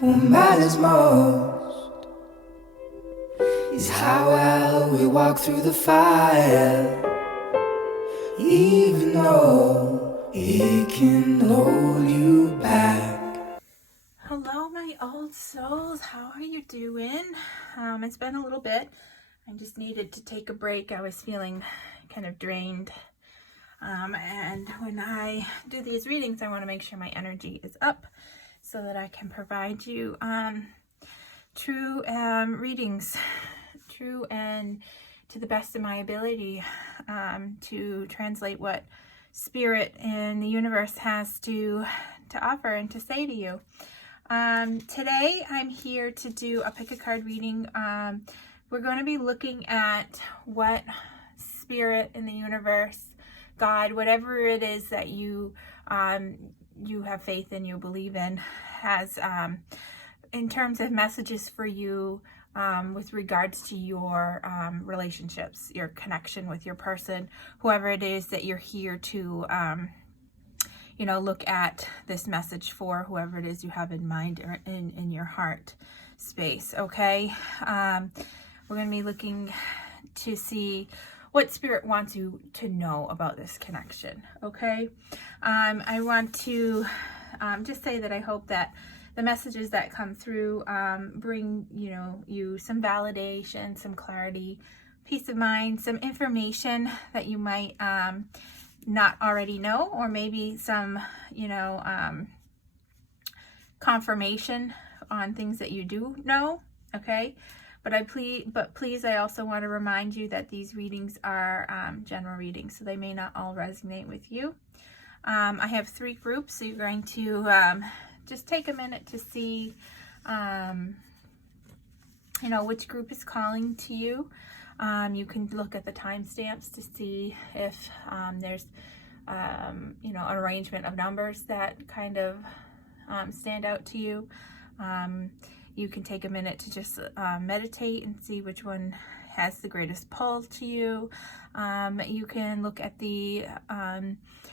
What matters most is how well we walk through the fire, even though it can hold you back. Hello, my old souls. How are you doing? It's been a little bit. I just needed to take a break. I was feeling kind of drained. And when I do these readings, I want to make sure my energy is up so that I can provide you true readings, true and to the best of my ability to translate what Spirit and the universe has to offer and to say to you. Today I'm here to do a pick a card reading. We're going to be looking at what Spirit in the universe, God, whatever it is that you have faith in, you believe in, has in terms of messages for you with regards to your relationships, your connection with your person, whoever it is that you're here to look at this message for, whoever it is you have in mind or in your heart space. Okay, we're going to be looking to see what Spirit wants you to know about this connection. Okay, I want to just say that I hope that the messages that come through bring you some validation, some clarity, peace of mind, some information that you might not already know, or maybe some confirmation on things that you do know. Okay, but please, I also want to remind you that these readings are general readings, so they may not all resonate with you. I have 3 groups, so you're going to just take a minute to see which group is calling to you. You can look at the timestamps to see if there's an arrangement of numbers that kind of stand out to you. You can take a minute to just meditate and see which one has the greatest pull to you. You can look at the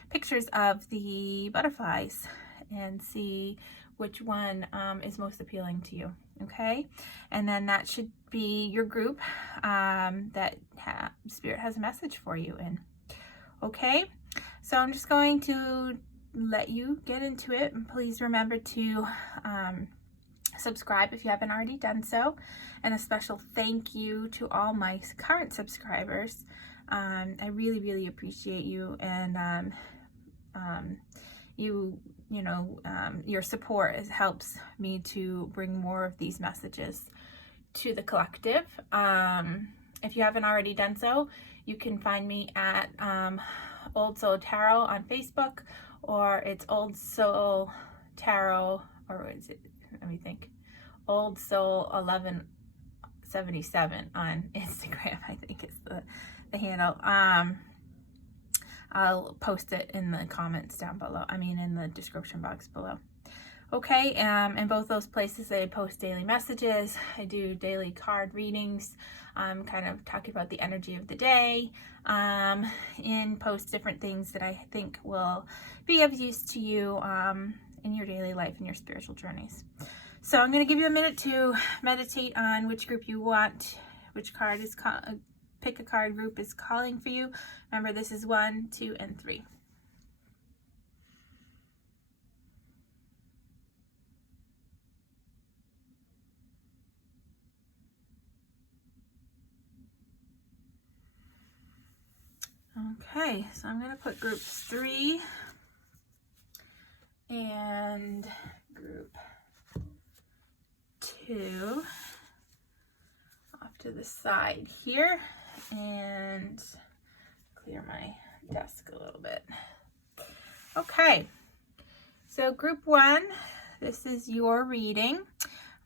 pictures of the butterflies and see which one is most appealing to you. Okay, and then that should be your group that Spirit has a message for you in. Okay, so I'm just going to let you get into it, and please remember to subscribe if you haven't already done so, and a special thank you to all my current subscribers. I really appreciate you, and your support helps me to bring more of these messages to the collective. If you haven't already done so, you can find me at Old Soul Tarot on Facebook, or it's Old Soul Tarot, or is it, let me think, Old Soul 1177 on Instagram, I think is the handle. I'll post it in the comments down below, in the description box below. Okay, in both those places I post daily messages. I do daily card readings, kind of talking about the energy of the day, and post different things that I think will be of use to you in your daily life and your spiritual journeys. So I'm going to give you a minute to meditate on which group you want, which card is pick a card group is calling for you. Remember, this is 1, 2, and 3. Okay, so I'm going to put group 3 and group 2 off to the side here and clear my desk a little bit. Okay, so group 1, this is your reading.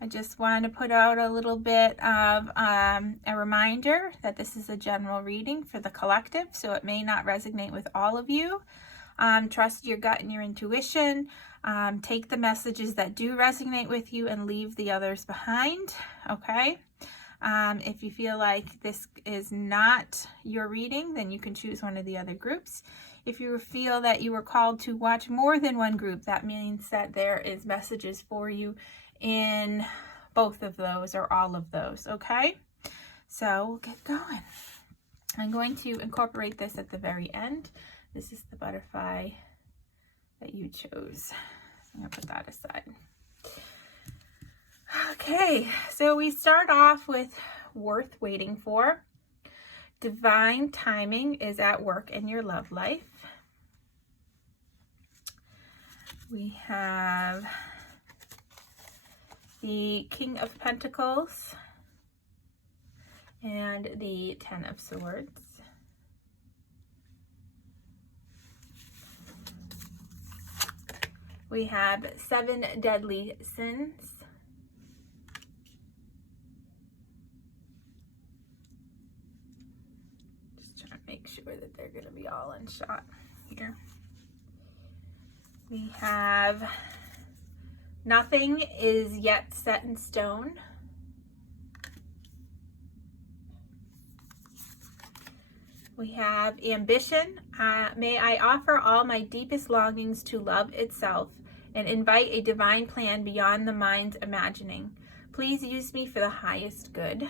I just want to put out a little bit of a reminder that this is a general reading for the collective, so it may not resonate with all of you. Trust your gut and your intuition. Take the messages that do resonate with you and leave the others behind. Okay. If you feel like this is not your reading, then you can choose one of the other groups. If you feel that you are called to watch more than one group, that means that there is messages for you in both of those or all of those, okay? So we'll get going. I'm going to incorporate this at the very end. This is the butterfly that you chose. I'm going to put that aside. Okay, so we start off with worth waiting for. Divine timing is at work in your love life. We have the King of Pentacles and the Ten of Swords. We have 7 deadly sins. Just trying to make sure that they're going to be all in shot here. We have nothing is yet set in stone. We have ambition. May I offer all my deepest longings to love itself and invite a divine plan beyond the mind's imagining. Please use me for the highest good.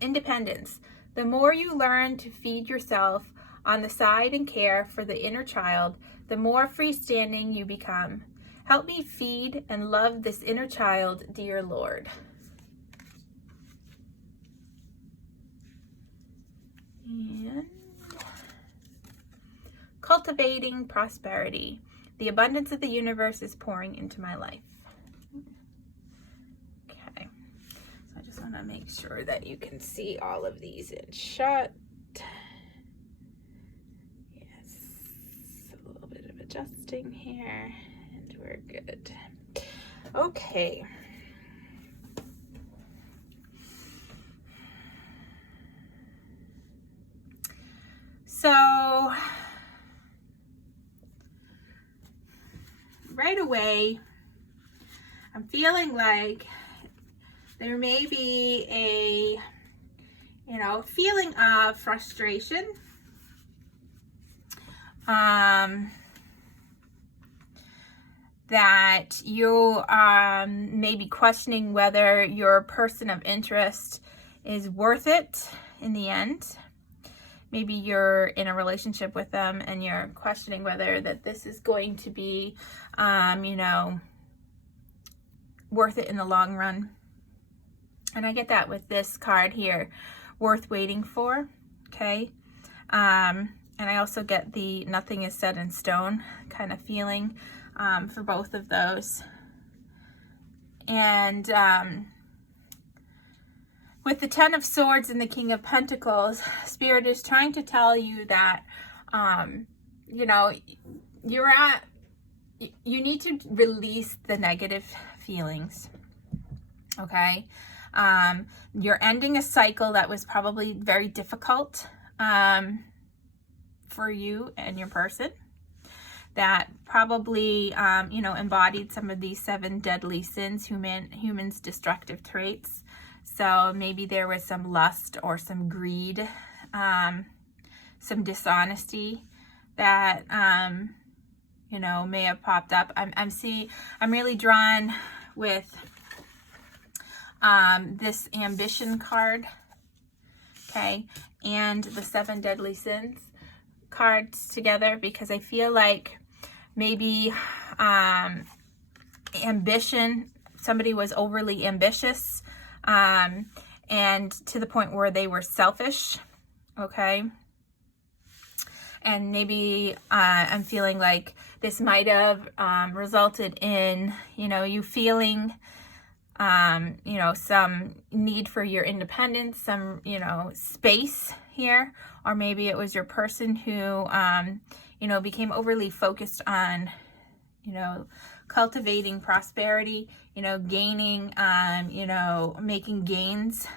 Independence. The more you learn to feed yourself on the side and care for the inner child, the more freestanding you become. Help me feed and love this inner child, dear Lord. And cultivating prosperity. The abundance of the universe is pouring into my life. Okay, so I just want to make sure that you can see all of these in shot. Yes, a little bit of adjusting here. We're good. Okay. So right away, I'm feeling like there may be a, feeling of frustration. That you may be questioning whether your person of interest is worth it in the end. Maybe you're in a relationship with them and you're questioning whether that this is going to be, worth it in the long run. And I get that with this card here, worth waiting for, okay? And I also get the nothing is set in stone kind of feeling. For both of those. And with the Ten of Swords and the King of Pentacles, Spirit is trying to tell you that, you need to release the negative feelings, okay? You're ending a cycle that was probably very difficult for you and your person. That probably, embodied some of these 7 deadly sins, humans' destructive traits. So maybe there was some lust or some greed, some dishonesty that, may have popped up. I'm really drawn with this ambition card, okay, and the 7 deadly sins cards together, because I feel like maybe ambition, somebody was overly ambitious and to the point where they were selfish, okay? And maybe I'm feeling like this might have resulted in, you feeling, some need for your independence, some, space here. Or maybe it was your person who, became overly focused on, cultivating prosperity, gaining, making gains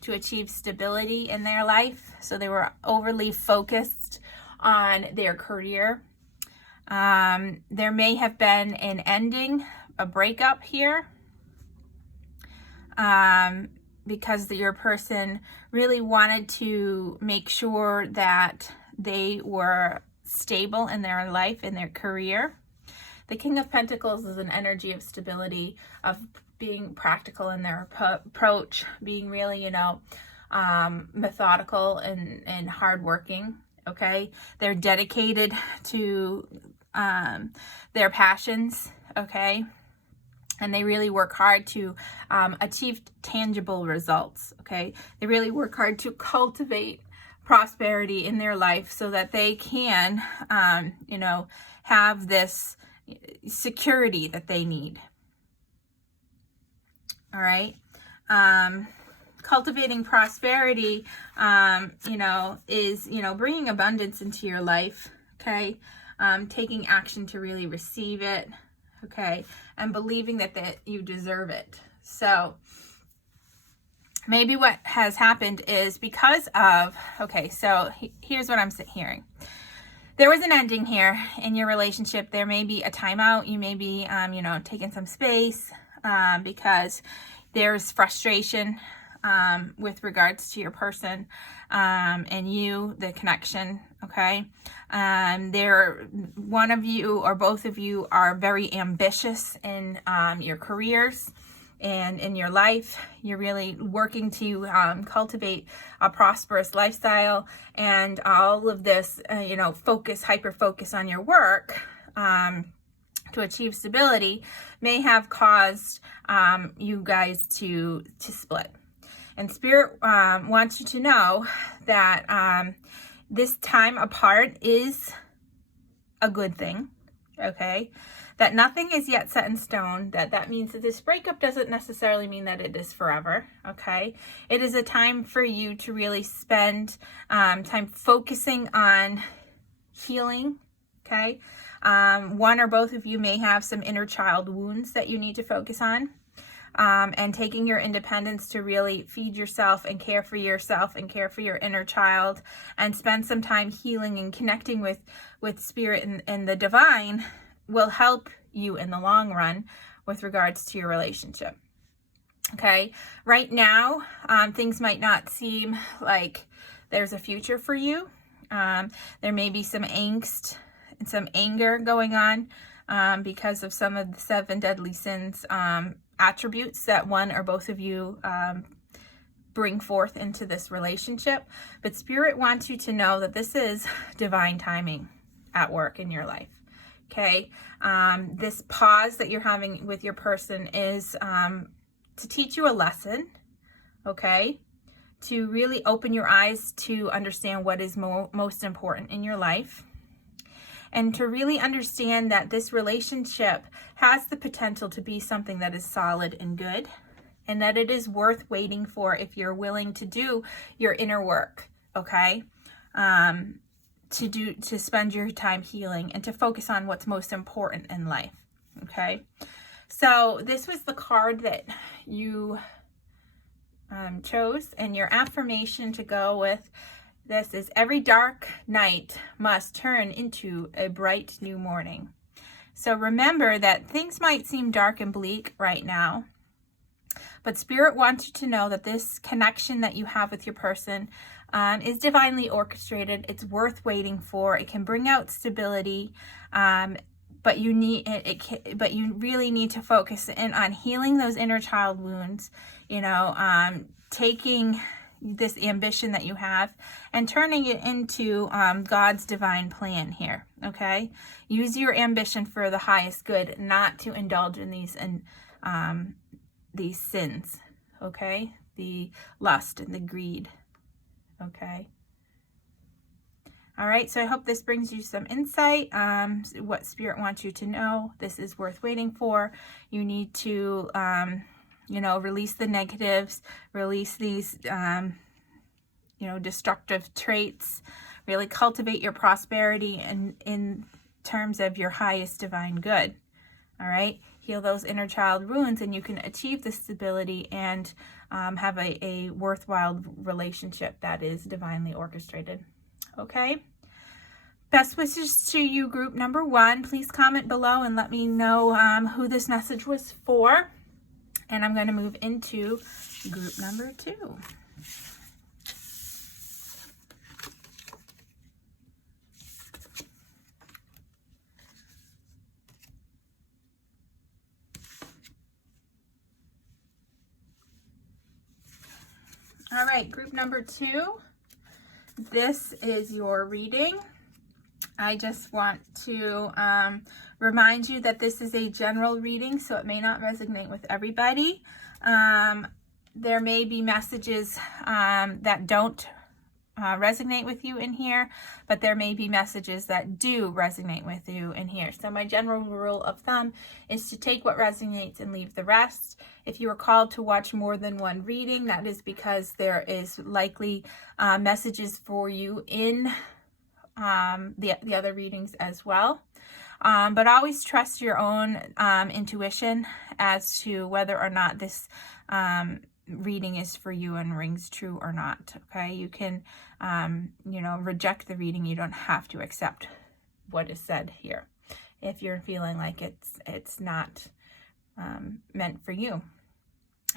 to achieve stability in their life. So they were overly focused on their career. There may have been an ending, a breakup here. because your person really wanted to make sure that they were stable in their life, in their career. The King of Pentacles is an energy of stability, of being practical in their approach, being really, methodical and hardworking. Okay, they're dedicated to their passions. Okay, and they really work hard to achieve tangible results. Okay, they really work hard to cultivate prosperity in their life so that they can, have this security that they need. All right. Cultivating prosperity, is, bringing abundance into your life. Okay. Taking action to really receive it. Okay. And believing that you deserve it. So maybe what has happened is because of, so here's what I'm hearing. There was an ending here in your relationship. There may be a timeout. You may be, taking some space because there's frustration with regards to your person and you, the connection. Okay. One of you or both of you are very ambitious in your careers and in your life. You're really working to cultivate a prosperous lifestyle, and all of this, hyper focus on your work to achieve stability may have caused you guys to split. And Spirit wants you to know that this time apart is a good thing. Okay, that nothing is yet set in stone. That means that this breakup doesn't necessarily mean that it is forever. Okay, it is a time for you to really spend time focusing on healing. Okay, one or both of you may have some inner child wounds that you need to focus on, and taking your independence to really feed yourself and care for yourself and care for your inner child, and spend some time healing and connecting with Spirit and the divine will help you in the long run with regards to your relationship. Okay, right now, things might not seem like there's a future for you. There may be some angst and some anger going on because of some of the 7 deadly sins attributes that one or both of you bring forth into this relationship. But Spirit wants you to know that this is divine timing at work in your life. Okay, this pause that you're having with your person is to teach you a lesson. Okay, to really open your eyes to understand what is most important in your life, and to really understand that this relationship has the potential to be something that is solid and good, and that it is worth waiting for if you're willing to do your inner work. Okay, to spend your time healing and to focus on what's most important in life. Okay, so this was the card that you chose, and your affirmation to go with this is: every dark night must turn into a bright new morning. So remember that things might seem dark and bleak right now, but Spirit wants you to know that this connection that you have with your person is divinely orchestrated. It's worth waiting for. It can bring out stability, but you really need to focus in on healing those inner child wounds. Taking this ambition that you have and turning it into God's divine plan here. Okay, use your ambition for the highest good, not to indulge in these sins. Okay, the lust and the greed. Okay. All right, so I hope this brings you some insight. What Spirit wants you to know: this is worth waiting for. You need to release the negatives, release these destructive traits, really cultivate your prosperity in terms of your highest divine good. All right, heal those inner child wounds, and you can achieve the stability and have a worthwhile relationship that is divinely orchestrated. Okay, best wishes to you, group number 1. Please comment below and let me know who this message was for. And I'm going to move into group number 2. All right, group number 2. This is your reading. I just want to remind you that this is a general reading, so it may not resonate with everybody. There may be messages that don't resonate with you in here, but there may be messages that do resonate with you in here. So my general rule of thumb is to take what resonates and leave the rest. If you are called to watch more than one reading, that is because there is likely messages for you in the other readings as well. But always trust your own intuition as to whether or not this reading is for you and rings true or not. Okay, you can reject the reading. You don't have to accept what is said here if you're feeling like it's not meant for you.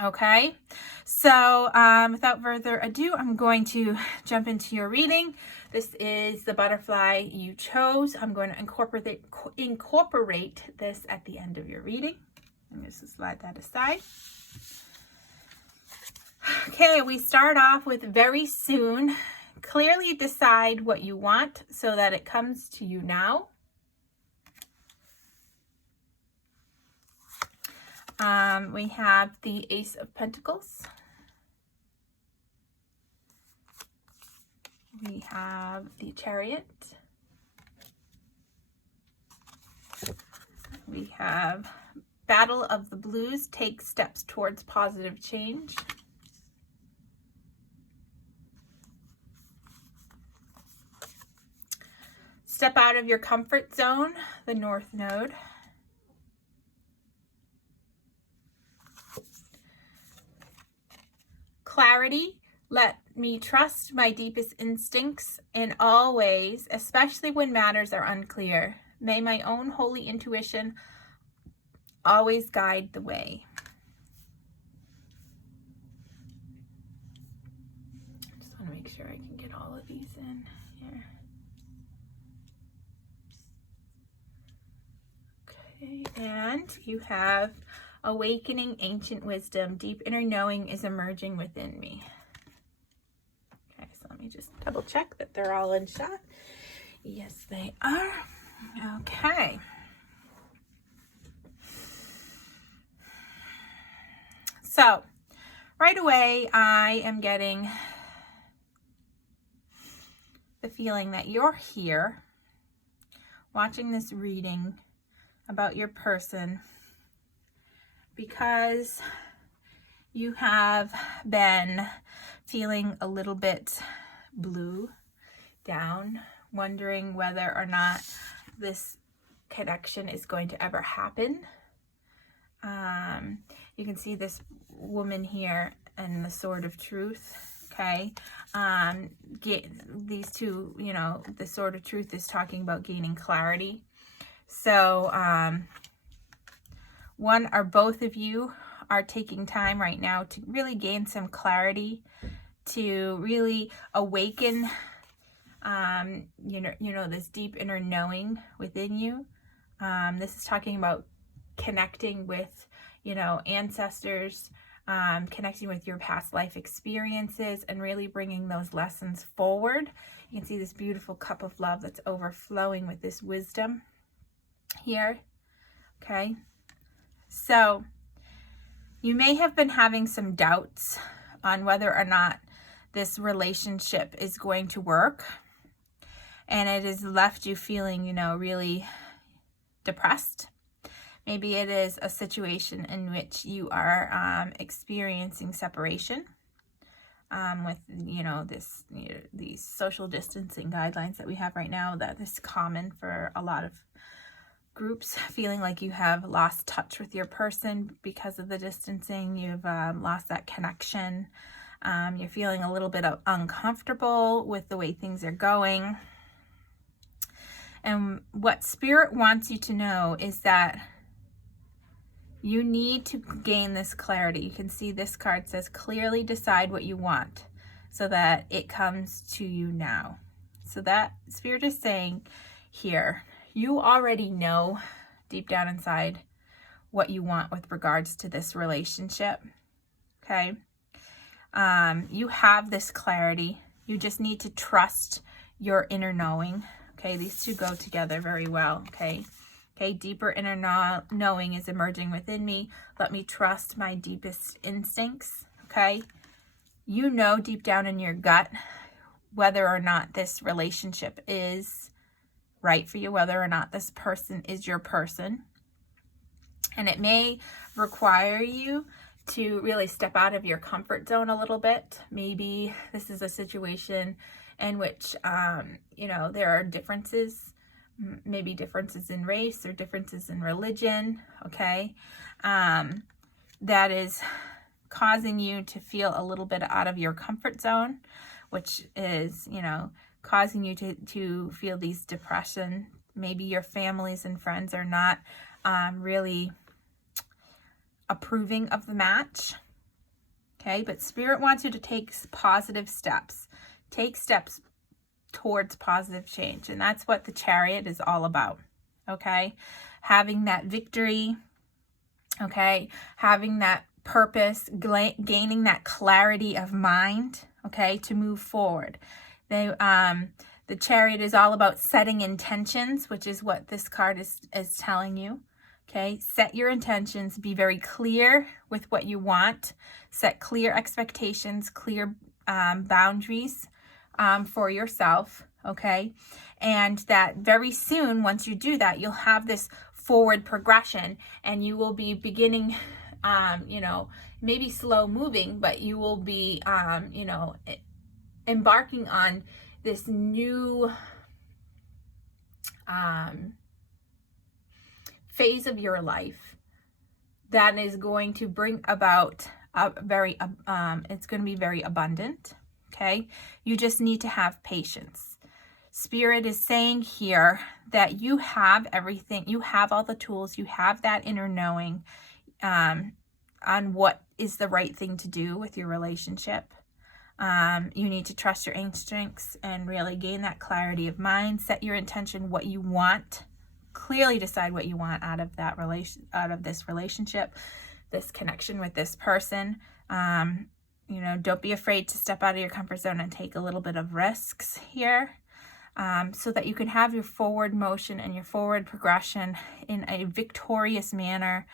Okay, so without further ado, I'm going to jump into your reading. This is the butterfly you chose. I'm going to incorporate this at the end of your reading. I'm just going to slide that aside. Okay, we start off with very soon. Clearly decide what you want so that it comes to you now. We have the Ace of Pentacles. We have the Chariot. We have Battle of the Blues. Take steps towards positive change. Step out of your comfort zone, the North Node. Clarity, let me trust my deepest instincts in all ways, especially when matters are unclear. May my own holy intuition always guide the way. Just want to make sure I can get all of these in here. Okay, and you have awakening ancient wisdom. Deep inner knowing is emerging within me. Okay, so let me just double check that they're all in shot. Yes, they are. Okay. So, right away, I am getting the feeling that you're here watching this reading about your person because you have been feeling a little bit blue, down, wondering whether or not this connection is going to ever happen. You can see this woman here and the Sword of Truth. Okay, these two, the Sword of Truth is talking about gaining clarity. So one or both of you are taking time right now to really gain some clarity, to really awaken this deep inner knowing within you. This is talking about connecting with ancestors, connecting with your past life experiences, and really bringing those lessons forward. You can see this beautiful cup of love that's overflowing with this wisdom here. Okay, so you may have been having some doubts on whether or not this relationship is going to work, and it has left you feeling really depressed. Maybe it is a situation in which you are experiencing separation with these social distancing guidelines that we have right now. That is common for a lot of groups, feeling like you have lost touch with your person because of the distancing. You've lost that connection. You're feeling a little bit uncomfortable with the way things are going. And what Spirit wants you to know is that You need to gain this clarity. You can see this card says clearly decide what you want so that it comes to you now. So that Spirit is saying here, you already know deep down inside what you want with regards to this relationship. Okay. You have this clarity. You just need to trust your inner knowing. Okay. These two go together very well. Okay. Okay, deeper inner knowing is emerging within me. Let me trust my deepest instincts, okay? You know deep down in your gut whether or not this relationship is right for you, whether or not this person is your person. And it may require you to really step out of your comfort zone a little bit. Maybe this is a situation in which, there are differences, maybe differences in race or differences in religion, okay, that is causing you to feel a little bit out of your comfort zone, which is, causing you to feel these depression. Maybe your families and friends are not really approving of the match, okay, but Spirit wants you to take positive steps. Take steps towards positive change. And that's what the Chariot is all about. Okay. Having that victory. Okay. Having that purpose, gaining that clarity of mind. Okay. To move forward. The Chariot is all about setting intentions, which is what this card is telling you. Okay. Set your intentions. Be very clear with what you want. Set clear expectations, clear boundaries for yourself, okay? And that very soon, once you do that, you'll have this forward progression and you will be beginning, maybe slow moving, but you will be, embarking on this new phase of your life that is going to bring about it's going to be very abundant. Okay, you just need to have patience. Spirit is saying here that you have everything, you have all the tools, you have that inner knowing on what is the right thing to do with your relationship. You need to trust your instincts and really gain that clarity of mind. Set your intention, what you want. Clearly decide what you want out of this relationship, this connection with this person. Don't be afraid to step out of your comfort zone and take a little bit of risks here, so that you can have your forward motion and your forward progression in a victorious manner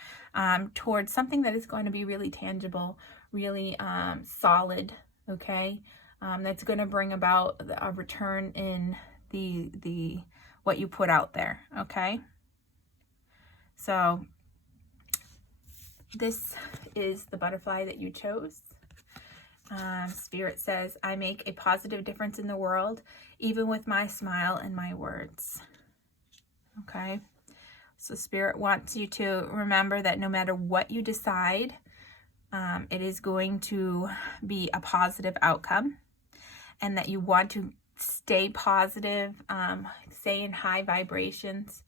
towards something that is going to be really tangible, really solid, okay? That's going to bring about a return in the what you put out there, okay? So this is the butterfly that you chose. Spirit says, I make a positive difference in the world, even with my smile and my words. Okay. So Spirit wants you to remember that no matter what you decide, it is going to be a positive outcome, and that you want to stay positive, stay in high vibrations.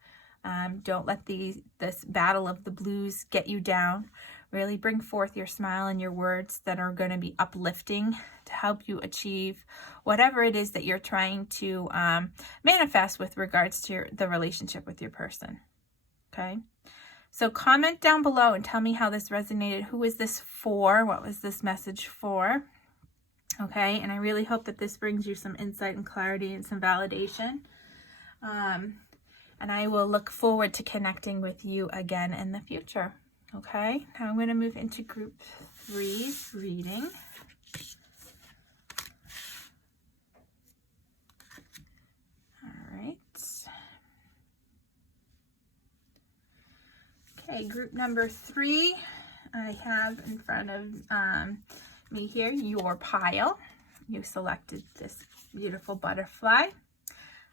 Don't let this battle of the blues get you down. Really bring forth your smile and your words that are going to be uplifting to help you achieve whatever it is that you're trying to manifest with regards to the relationship with your person. Okay. So comment down below and tell me how this resonated. Who is this for? What was this message for? Okay. And I really hope that this brings you some insight and clarity and some validation. And I will look forward to connecting with you again in the future. Okay, now I'm going to move into group 3's reading. All right. Okay, group number 3, I have in front of me here your pile. You selected this beautiful butterfly.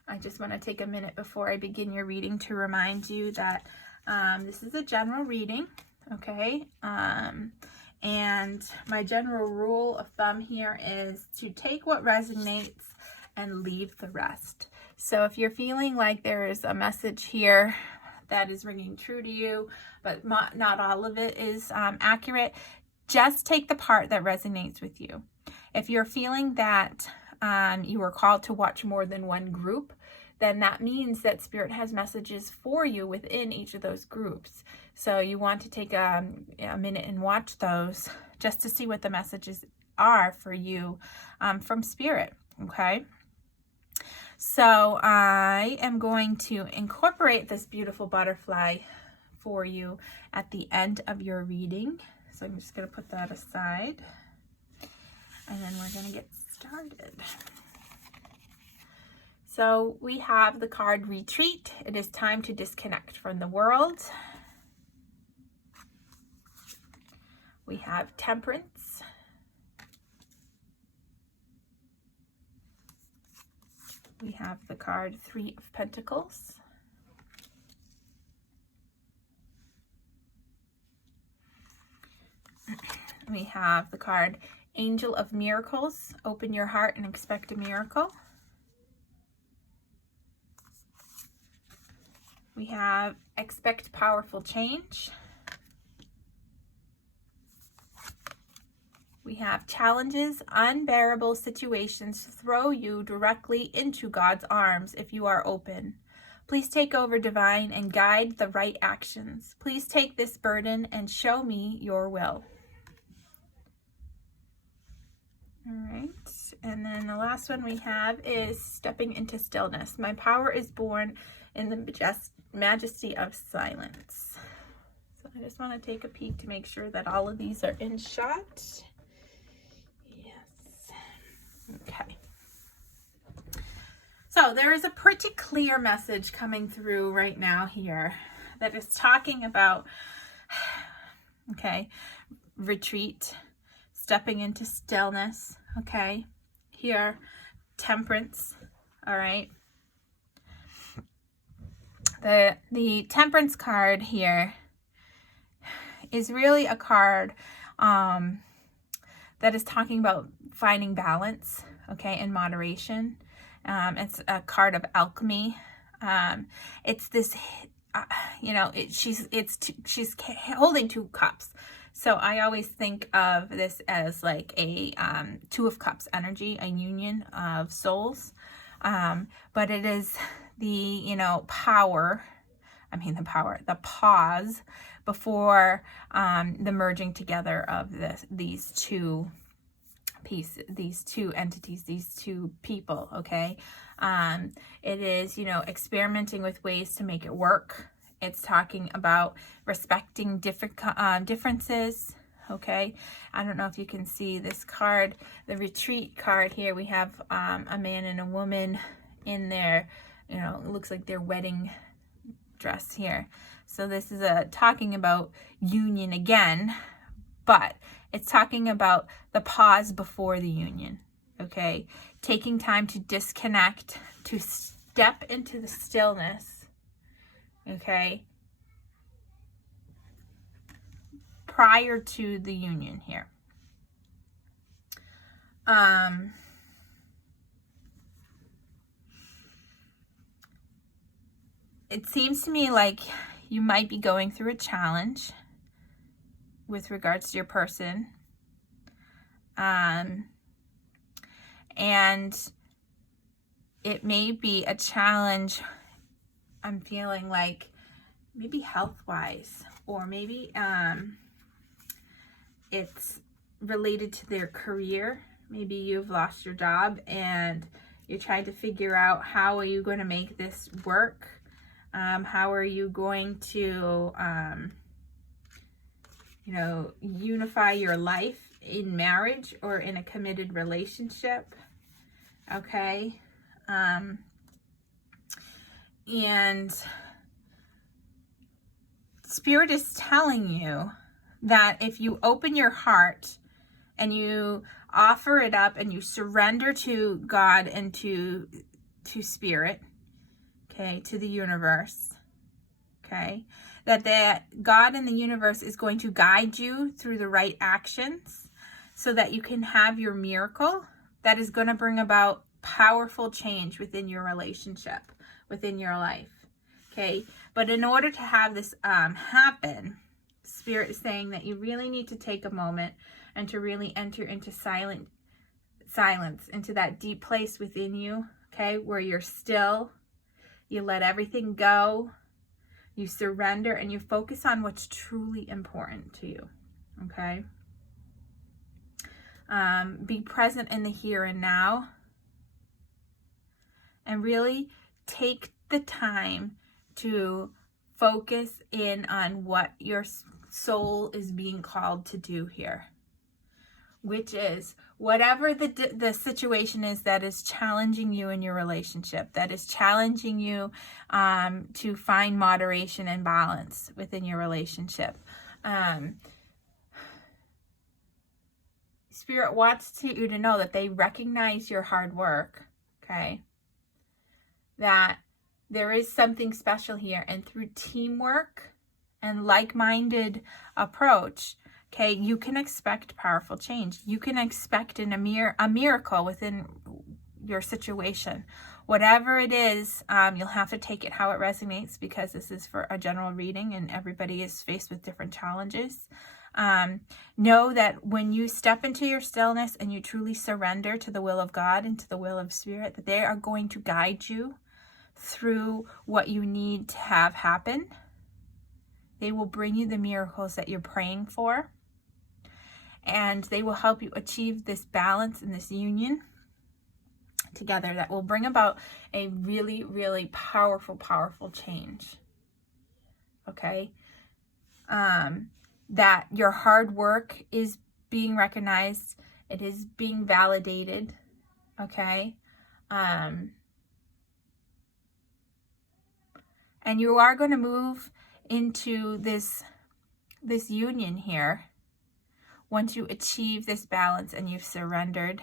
I just want to take a minute before I begin your reading to remind you that this is a general reading, okay? And my general rule of thumb here is to take what resonates and leave the rest. So if you're feeling like there is a message here that is ringing true to you, but not all of it is accurate. Just take the part that resonates with you. If you're feeling that you are called to watch more than one group, then that means that Spirit has messages for you within each of those groups. So you want to take a minute and watch those just to see what the messages are for you from Spirit, okay? So I am going to incorporate this beautiful butterfly for you at the end of your reading. So I'm just going to put that aside, and then we're going to get started. So we have the card Retreat. It is time to disconnect from the world. We have Temperance. We have the card Three of Pentacles. We have the card Angel of Miracles. Open your heart and expect a miracle. We have Expect Powerful Change. We have Challenges, unbearable situations throw you directly into God's arms if you are open. Please take over, Divine, and guide the right actions. Please take this burden and show me your will. All right, and then the last one we have is Stepping into Stillness. My power is born in the majesty of silence. So I just want to take a peek to make sure that all of these are in shot. Yes. Okay. So there is a pretty clear message coming through right now here that is talking about, okay, retreat, stepping into stillness, okay, here, Temperance, all right. The Temperance card here is really a card that is talking about finding balance, okay, in moderation. It's a card of alchemy. It's this, she's holding two cups. So I always think of this as like a Two of Cups energy, a union of souls. But it is the, the pause before the merging together of these two entities, these two people, okay? It is, experimenting with ways to make it work. It's talking about respecting differences, okay? I don't know if you can see this card, the Retreat card here. We have a man and a woman in their, it looks like their wedding dress here. So this is talking about union again, but it's talking about the pause before the union, okay? Taking time to disconnect, to step into the stillness, okay? Prior to the union here. It seems to me like you might be going through a challenge with regards to your person. And it may be a challenge, I'm feeling like maybe health-wise, or maybe it's related to their career. Maybe you've lost your job and you're trying to figure out how are you going to make this work. How are you going to, unify your life in marriage or in a committed relationship? Okay. And Spirit is telling you that if you open your heart and you offer it up and you surrender to God and to Spirit, okay, to the universe, okay, that God and the universe is going to guide you through the right actions so that you can have your miracle that is going to bring about powerful change within your relationship, within your life, Okay, but in order to have this happen, Spirit is saying that you really need to take a moment and to really enter into silence, into that deep place within you, okay, where you're still, you let everything go, you surrender, and you focus on what's truly important to you, okay? Be present in the here and now, and really take the time to focus in on what your soul is being called to do here, which is whatever the situation is that is challenging you in your relationship, that is challenging you to find moderation and balance within your relationship. Spirit wants you to know that they recognize your hard work, okay? That there is something special here, and through teamwork and like-minded approach, okay, you can expect powerful change. You can expect a miracle within your situation. Whatever it is, you'll have to take it how it resonates, because this is for a general reading and everybody is faced with different challenges. Know that when you step into your stillness and you truly surrender to the will of God and to the will of Spirit, that they are going to guide you through what you need to have happen. They will bring you the miracles that you're praying for, and they will help you achieve this balance and this union together that will bring about a really, really powerful change. Okay? That your hard work is being recognized. It is being validated. Okay? And you are going to move into this union here once you achieve this balance and you've surrendered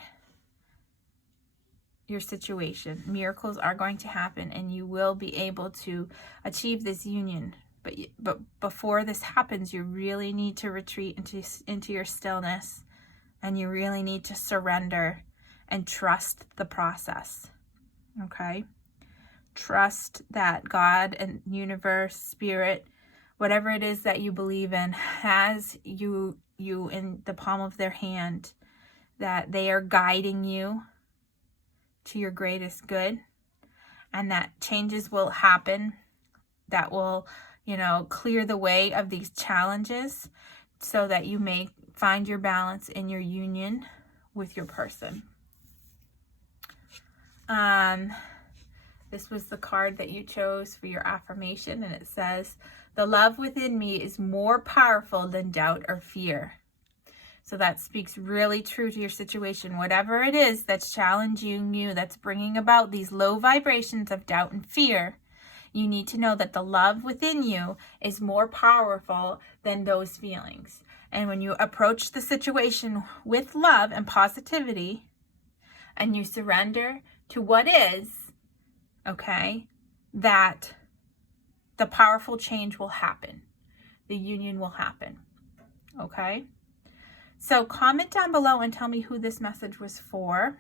your situation. Miracles are going to happen, and you will be able to achieve this union. But before this happens, you really need to retreat into your stillness, and you really need to surrender and trust the process. Okay? Trust that God and universe, Spirit, whatever it is that you believe in, has you in the palm of their hand, that they are guiding you to your greatest good, and that changes will happen that will, clear the way of these challenges so that you may find your balance in your union with your person. This was the card that you chose for your affirmation, and it says, "The love within me is more powerful than doubt or fear." So that speaks really true to your situation. Whatever it is that's challenging you, that's bringing about these low vibrations of doubt and fear, you need to know that the love within you is more powerful than those feelings. And when you approach the situation with love and positivity, and you surrender to what is, okay, that the powerful change will happen. The union will happen. Okay? So comment down below and tell me who this message was for.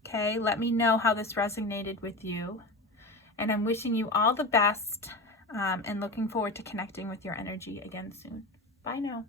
Okay? Let me know how this resonated with you. And I'm wishing you all the best and looking forward to connecting with your energy again soon. Bye now.